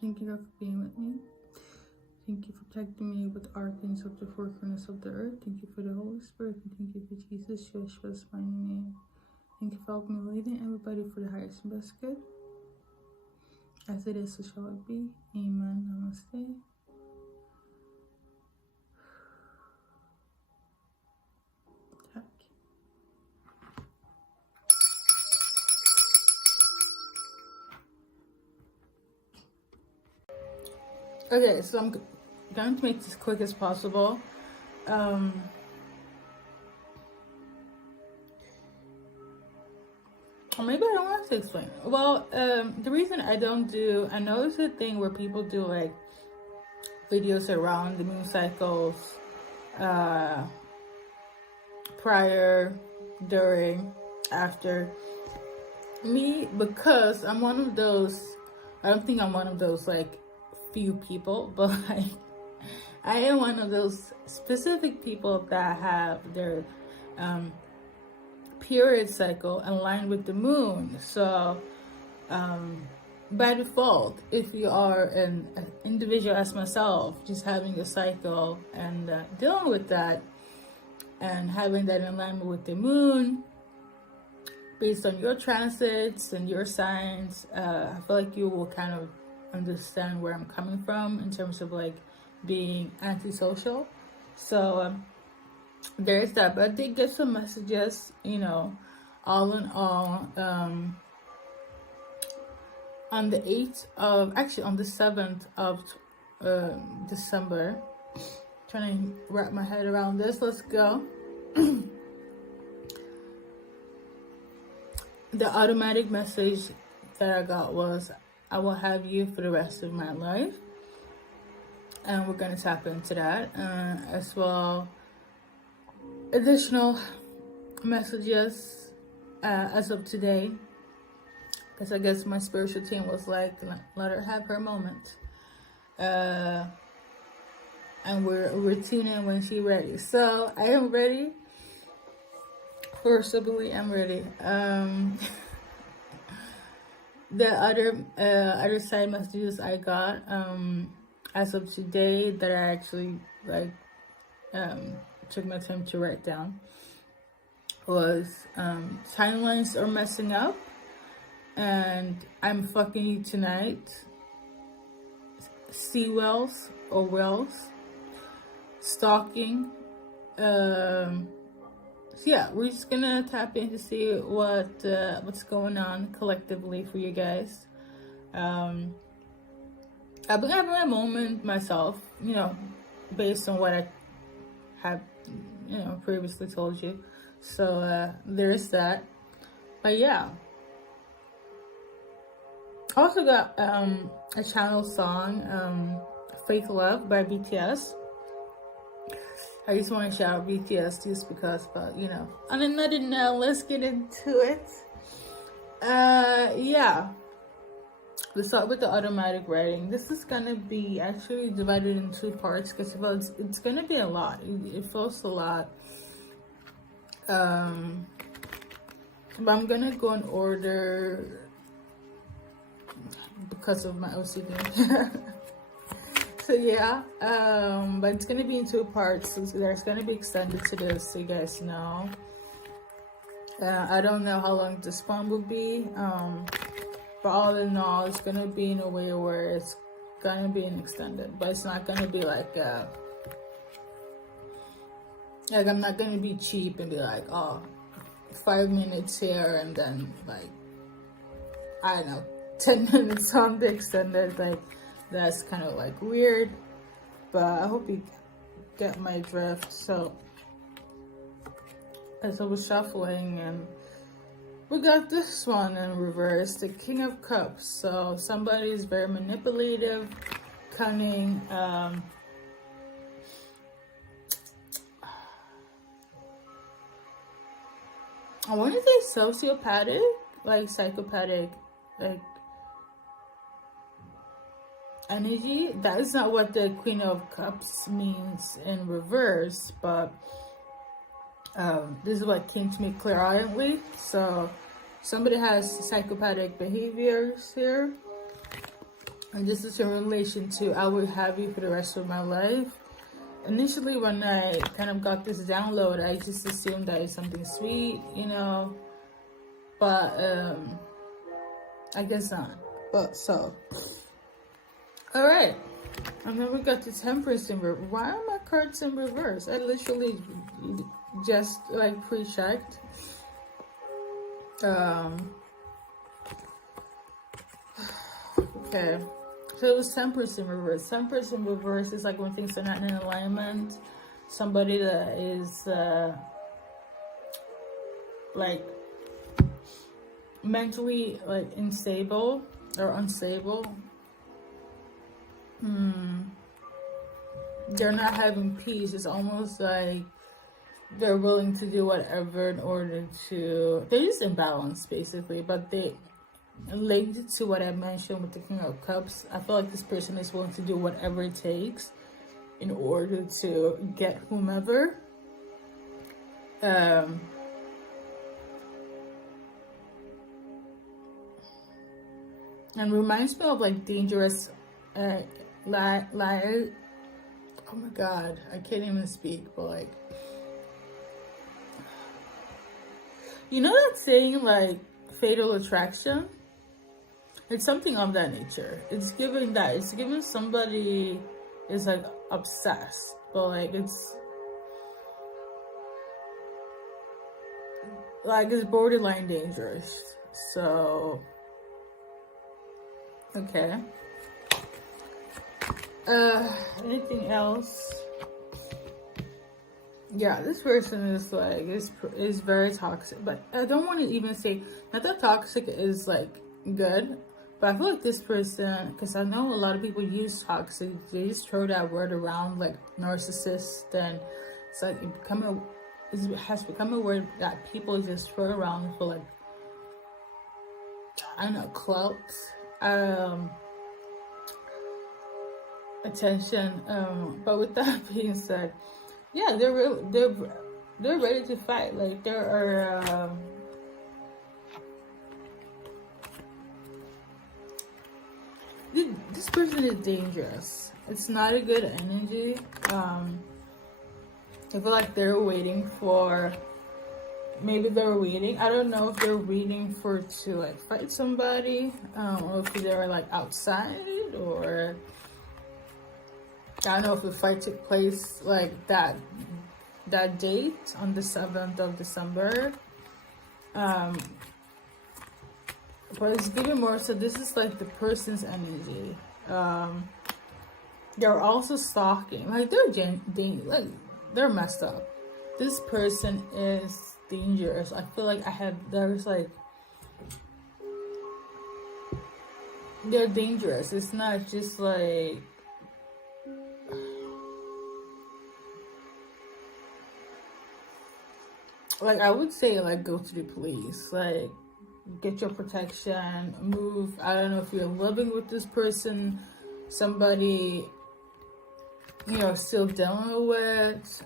Thank you, God, for being with me. Thank you for protecting me with the archangels of the four corners of the earth. Thank you for the Holy Spirit. And thank you for Jesus, Yeshua's mighty name. Thank you for helping me leading everybody for the highest and best good. As it is, so shall it be. Amen. Namaste. Okay, so I'm going to make this quick as possible. Or maybe I don't want to explain. Well, the reason I don't do, I know it's a thing where people do like videos around the moon cycles, prior, during, after. Me, because I'm one of those, I don't think I'm one of those like few people, but like I am one of those specific people that have their period cycle aligned with the moon. So by default, if you are an individual as myself, just having a cycle and dealing with that and having that in alignment with the moon based on your transits and your signs, I feel like you will kind of understand where I'm coming from in terms of like being antisocial. So there's that. But I did get some messages, you know, all in all, on the 8th of, actually on the 7th of December. Trying to wrap my head around this. Let's go. The automatic message that I got was, I will have you for the rest of my life. And we're going to tap into that. As well, additional messages as of today. Because I guess my spiritual team was like, let her have her moment. And we're tuning in when she's ready. So I am ready. Forcibly, I'm ready. The other side messages I got as of today that I actually like took my time to write down was timelines are messing up and I'm fucking you tonight. Sea wells or wells, stalking. So yeah, we're just gonna tap in to see what's going on collectively for you guys. I've been having a moment myself, you know, based on what I have, you know, previously told you. So there's that. But yeah, I also got a channel song, "Fake Love" by BTS. I just want to shout out BTS just because, but you know, on another note, let's get into it. Yeah, let's start with the automatic writing. This is gonna be actually divided in two parts because it's gonna be a lot. It feels a lot. But I'm gonna go in order because of my OCD. So yeah, but it's gonna be in two parts. So there's gonna be extended to this, so you guys know. I don't know how long this one will be, but all in all, it's gonna be in a way where it's gonna be an extended, but it's not gonna be like I'm not gonna be cheap and be like, oh, 5 minutes here and then like, I don't know, 10 minutes on the extended. Like, that's kind of like weird, but I hope you get my drift. So as I was shuffling, and we got this one in reverse, the King of Cups. So somebody is very manipulative, cunning, I want to say sociopathic, like psychopathic, like energy. That is not what the Queen of Cups means in reverse, but this is what came to me clairaudiently. So somebody has psychopathic behaviors here. And this is in relation to I will have you for the rest of my life. Initially, when I kind of got this download, I just assumed that it's something sweet, you know, but I guess not. But so, all right, and then we got the Temperance in reverse. Why are my cards in reverse? I literally just like pre-checked. Okay. So it was Temperance in reverse. Temperance in reverse is like when things are not in alignment. Somebody that is like mentally like unstable or unstable. They're not having peace. It's almost like they're willing to do whatever in order to. They're just imbalanced basically, but they. Linked to what I mentioned with the King of Cups, I feel like this person is willing to do whatever it takes in order to get whomever. And reminds me of like dangerous liar. Oh my god, I can't even speak, but like, you know that saying like fatal attraction? It's something of that nature. It's giving that. It's giving somebody is like obsessed, but like it's borderline dangerous. So okay. Anything else? Yeah, this person is like is very toxic, but I don't want to even say not that toxic is like good. But I feel like this person, because I know a lot of people use toxic, they just throw that word around like narcissist, and it's like it has become a word that people just throw around for like, I don't know, clout, attention. But with that being said, yeah, they're ready to fight. Like there are. This person is dangerous. It's not a good energy. I feel like they're waiting for. Maybe they're waiting. I don't know if they're waiting to like fight somebody, or if they're like outside, or I don't know if the fight took place like that date on the 7th of December. But it's giving more, so this is like the person's energy. They're also stalking, like they're messed up. This person is dangerous. I feel like there's like, they're dangerous. It's not just like, I would say like go to the police, like get your protection, move. I don't know if you're living with this person, somebody still dealing with.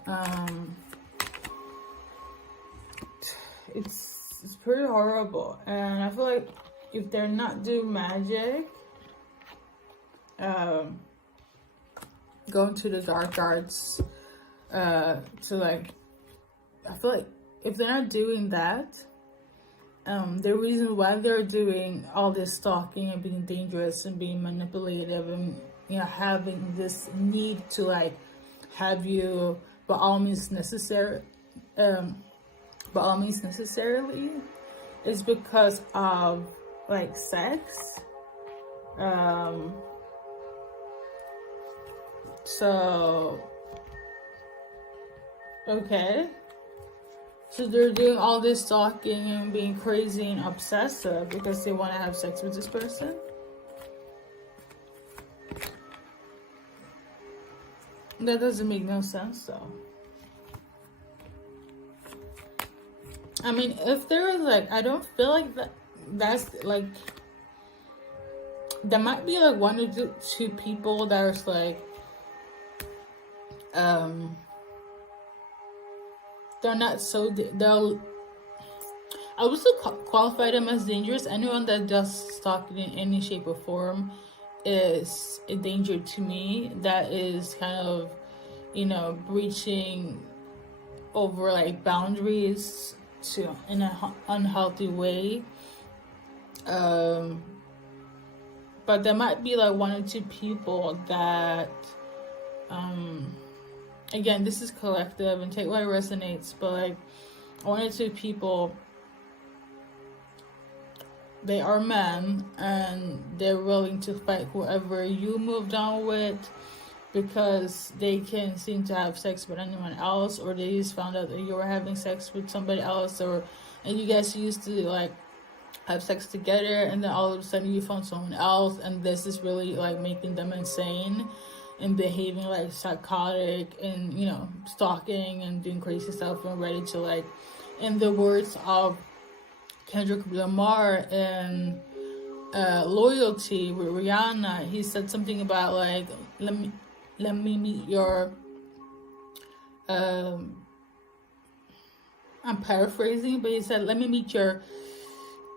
It's pretty horrible, and I feel like if they're not doing magic, going to the dark arts, to like, I feel like if they're not doing that, the reason why they're doing all this stalking and being dangerous and being manipulative and having this need to like have you by all means necessarily is because of like sex. So okay. So they're doing all this talking and being crazy and obsessive because they want to have sex with this person? That doesn't make no sense though. I mean, if there is like, I don't feel like that's like, there might be like one or two people that are like, they're not so, I would still qualify them as dangerous. Anyone that does stalking in any shape or form is a danger to me, that is kind of, breaching over like boundaries to in an unhealthy way. But there might be like one or two people that, again, this is collective and take what resonates, but like one or two people, they are men and they're willing to fight whoever you moved on with, because they can seem to have sex with anyone else, or they just found out that you were having sex with somebody else, and you guys used to like have sex together, and then all of a sudden you found someone else, and this is really like making them insane and behaving like psychotic and stalking and doing crazy stuff, and ready to, like, in the words of Kendrick Lamar in Loyalty with Rihanna, he said something about like, let me meet your I'm paraphrasing, but he said, let me meet your,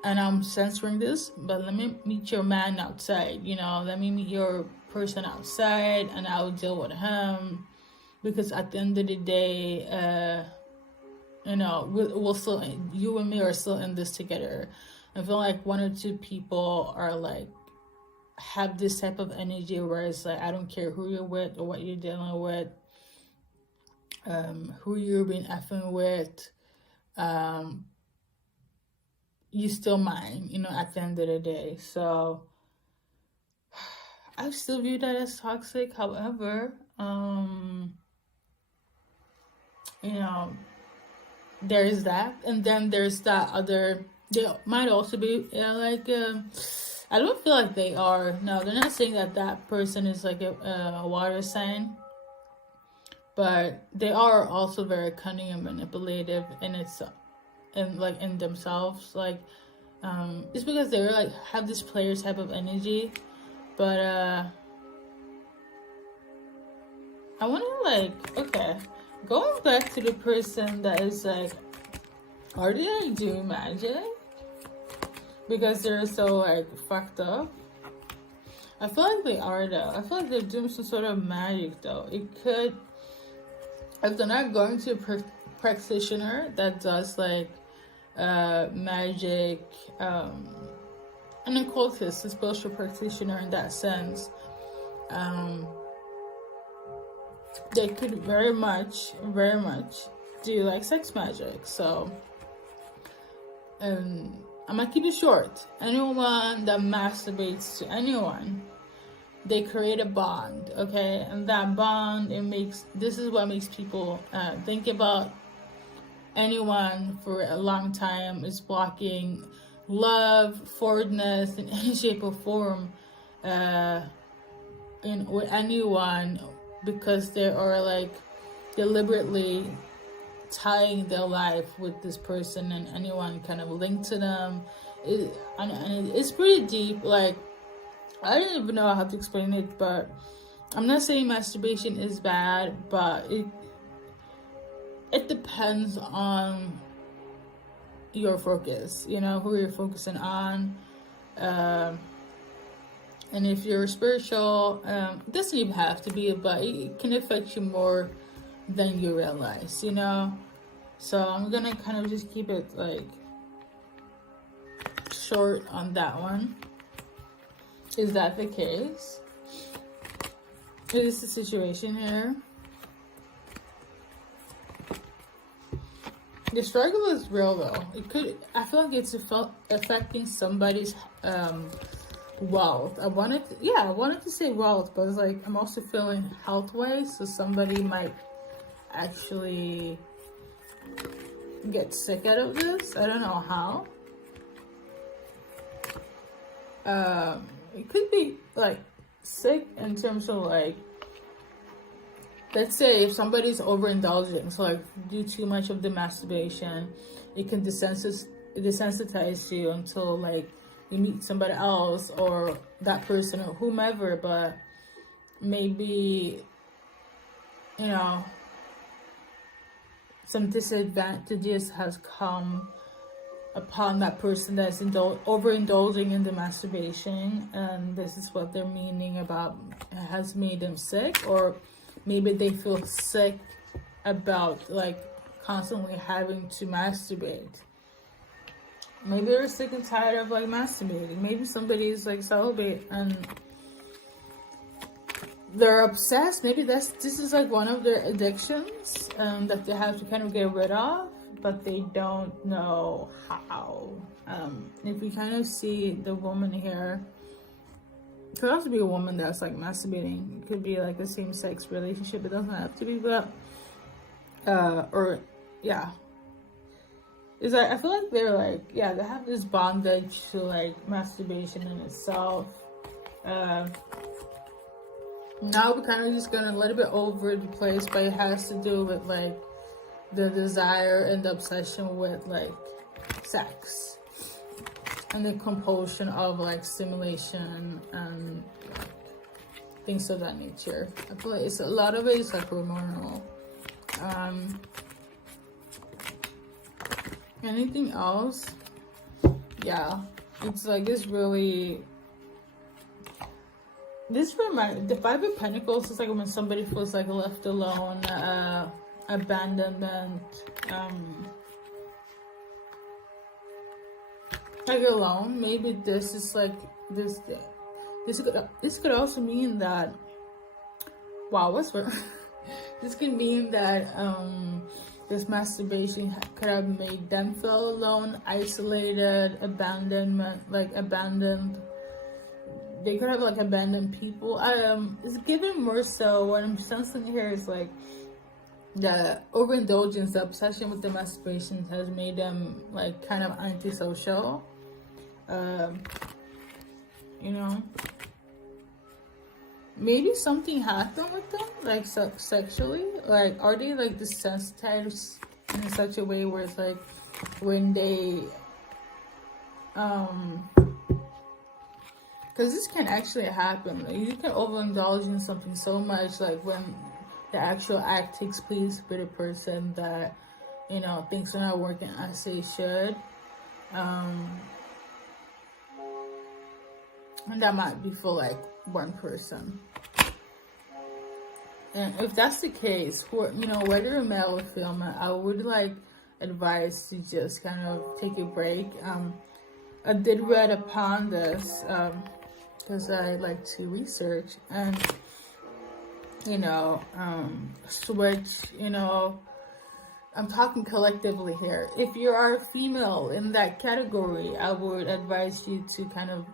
and I'm censoring this, but let me meet your man outside, let me meet your person outside and I'll deal with him, because at the end of the day, we'll still, you and me are still in this together. I feel like one or two people are like, have this type of energy where it's like, I don't care who you're with or what you're dealing with, who you've been effing with, you still mine, at the end of the day. So I still view that as toxic. However, there's that, and then there's that other, they might also be I don't feel like they are. No, they're not saying that person is like a water sign, but they are also very cunning and manipulative in themselves. Like, it's because they're like have this player type of energy, but I want to like, okay, going back to the person that is like, are they like doing magic? Because they're so like fucked up. I feel like they are though. I feel like they're doing some sort of magic though. It could, if they're not going to a practitioner that does like magic, an occultist, a spiritual practitioner in that sense, they could very much do like sex magic. So I'm gonna keep it short. Anyone that masturbates to anyone, they create a bond, okay? And that bond, this is what makes people think about anyone for a long time, is blocking love, forwardness in any shape or form with anyone, because they are like deliberately tying their life with this person and anyone kind of linked to them. It's pretty deep. Like, I don't even know how to explain it, but I'm not saying masturbation is bad, but it depends on your focus, who you're focusing on, and if you're spiritual, it doesn't even have to be, but it can affect you more than you realize, So I'm gonna kind of just keep it like short on that one. Is that the case? Is the situation here? The struggle is real though. I feel like it's affecting somebody's wealth. I wanted to say wealth, but it's like I'm also feeling health wise, so somebody might actually get sick out of this. I don't know how. It could be like sick in terms of like, let's say if somebody's overindulging, so like do too much of the masturbation, it can desensitize you until like you meet somebody else or that person or whomever, but maybe some disadvantages has come upon that person that's overindulging in the masturbation, and this is what they're meaning about has made them sick, or maybe they feel sick about like constantly having to masturbate. Maybe they're sick and tired of like masturbating. Maybe somebody's like celibate and they're obsessed. Maybe this is like one of their addictions that they have to kind of get rid of, but they don't know how. If you kind of see the woman here, it could also be a woman that's like masturbating. It could be like a same-sex relationship. It doesn't have to be, but or yeah, it's like I feel like they're like, yeah, they have this bondage to like masturbation in itself. Now we're kind of just gonna a little bit over the place, but it has to do with like the desire and the obsession with like sex and the compulsion of like stimulation and like things of that nature. I feel like it's a lot of it is like hormonal. Anything else? Yeah, it's like this really. This reminds, the Five of Pentacles is like when somebody feels like left alone, abandonment, like alone. Maybe this is like this could also mean that, wow, what's what? This could mean that this masturbation could have made them feel alone, isolated, abandonment, like abandoned. They could have like abandoned people. It's given more so what I'm sensing here is like the overindulgence, the obsession with the masturbation has made them like kind of antisocial. You know, maybe something happened with them, like sexually. Like, are they like desensitized in such a way where it's like when they because this can actually happen. Like, you can overindulge in something so much, like when the actual act takes place with a person that, you know, things are not working as they should. And that might be for like one person. And if that's the case, for, you know, whether you're male or female, I would like advise to just kind of take a break. I did read upon this, because I like to research and, you know, switch, you know, I'm talking collectively here. If you are a female in that category, I would advise you to kind of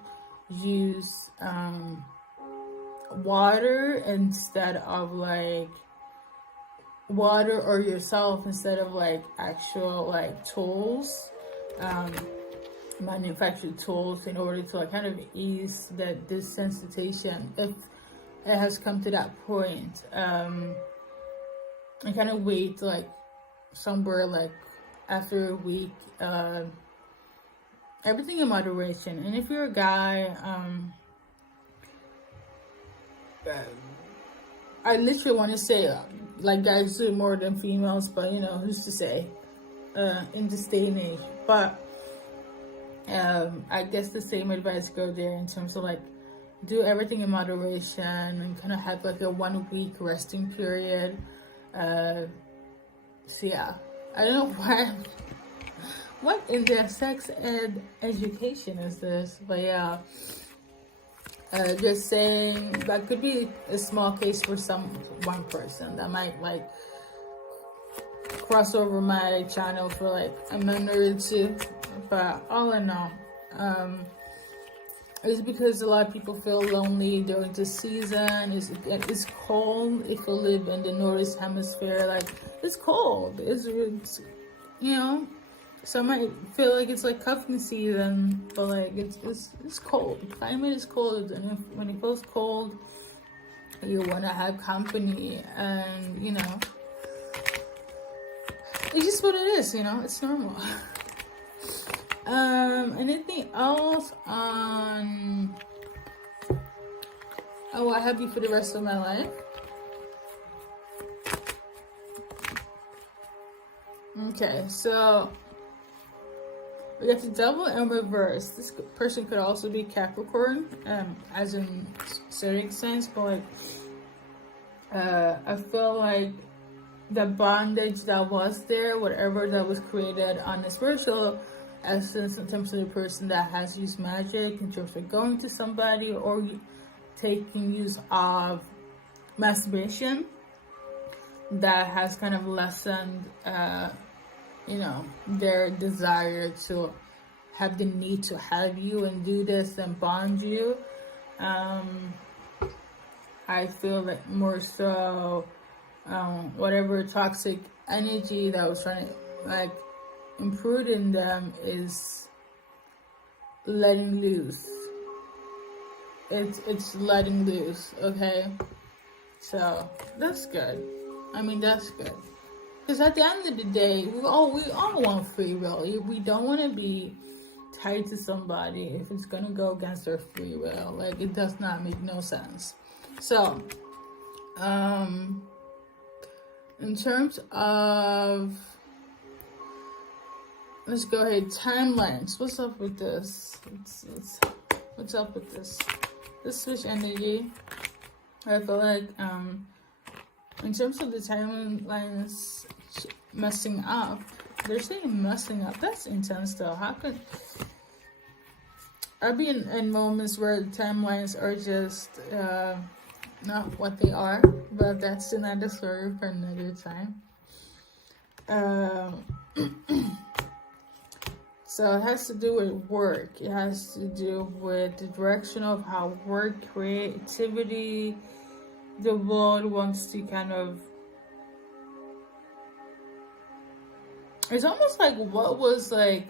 use water instead of like water, or yourself instead of like actual like tools, manufactured tools, in order to like kind of ease that desensitization if it has come to that point, and kind of wait like somewhere like after a week, everything in moderation. And if you're a guy, I literally want to say like guys do more than females, but you know, who's to say in this day and age. But I guess the same advice go there in terms of like do everything in moderation and kind of have like a 1 week resting period. So yeah, I don't know why. What in their sex ed education is this? But yeah, just saying that could be a small case for one person that might like cross over my channel for like a minute or two. But all in all, it's because a lot of people feel lonely during the season. It's cold. If you live in the northern hemisphere, like it's cold. It's you know. Some might feel like it's like cuffing season, but like it's cold. The climate is cold, and when it goes cold, you want to have company, and you know, it's just what it is. You know, it's normal. Anything else on? Oh, what have you for the rest of my life? Okay, so. We got the Devil in reverse. This person could also be Capricorn, as in zodiac sense, but like, I feel like the bondage that was there, whatever that was created on the spiritual essence in terms of the person that has used magic, in terms of going to somebody or taking use of masturbation, that has kind of lessened, their desire to have the need to have you and do this and bond you. I feel like more so, whatever toxic energy that was trying to like improve in them is letting loose. It's letting loose, okay? So that's good. I mean, that's good. Because at the end of the day, we all want free will. We don't want to be tied to somebody if it's going to go against our free will. Like, it does not make no sense. So, in terms of, let's go ahead, timelines. What's up with this? What's up with this? This switch energy, I feel like, in terms of the timelines messing up, they're saying messing up. That's intense though. How could I be in moments where the timelines are just not what they are? But that's another story for another time. So it has to do with work. It has to do with the direction of how work, creativity, the world wants to kind of, it's almost like what was like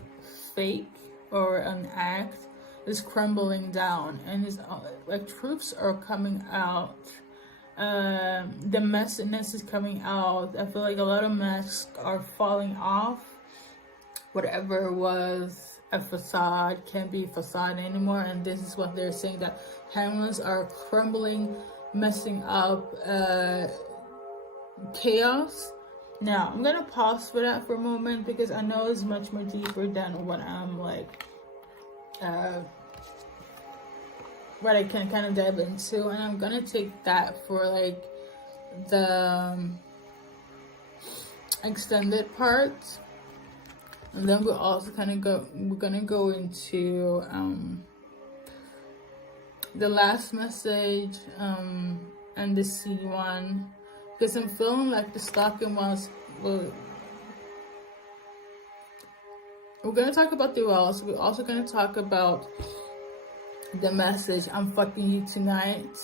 fake or an act is crumbling down, and it's like truths are coming out. The messiness is coming out. I feel like a lot of masks are falling off. Whatever was a facade can't be a facade anymore, and this is what they're saying, that timelines are crumbling, messing up, chaos. Now I'm gonna pause for that for a moment, because I know it's much more deeper than what I'm like what I can kind of dive into, and I'm gonna take that for like the extended part, and then we're also we're gonna go into the last message and the C one, because I'm feeling like the stalking ones we're gonna talk about the wells. We're also gonna talk about the message, I'm fucking you tonight,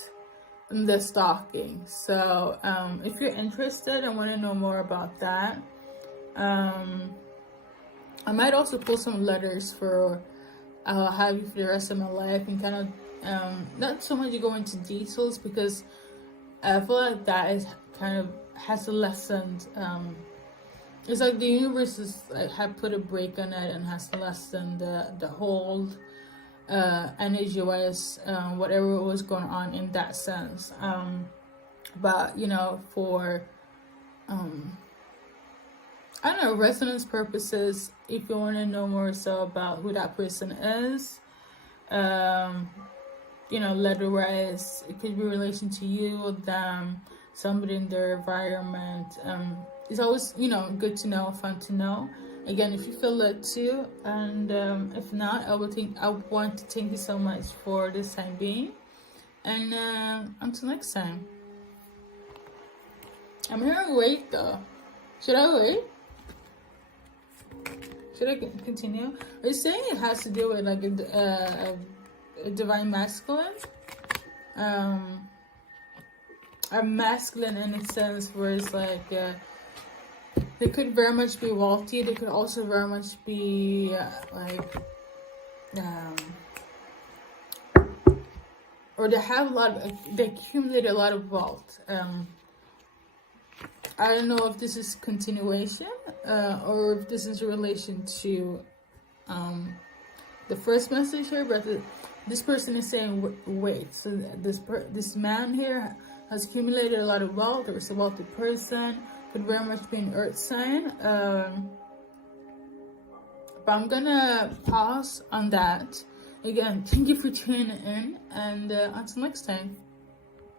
and the stalking. So if you're interested and want to know more about that, I might also pull some letters for I'll have you for the rest of my life, and kind of not so much to go into details, because I feel like that is kind of has a lessened, it's like the universe is like have put a break on it and has lessened the hold energy wise, whatever was going on in that sense. But for I don't know, resonance purposes, if you want to know more so about who that person is, letter wise, it could be in relation to you, them, somebody in their environment. It's always, good to know, fun to know. Again, if you feel it too, and if not, I want to thank you so much for this time being, and until next time. I'm hearing wait though. Should I wait? Should I continue? Are you saying it has to do with like a divine masculine? A masculine in a sense where it's like they could very much be wealthy. They could also very much be or they have they accumulate a lot of wealth. I don't know if this is continuation or if this is in relation to the first message here, but this person is saying wait. So this man here has accumulated a lot of wealth, or is a wealthy person, could very much be an earth sign, but But I'm gonna pause on that. Again, thank you for tuning in, and until next time.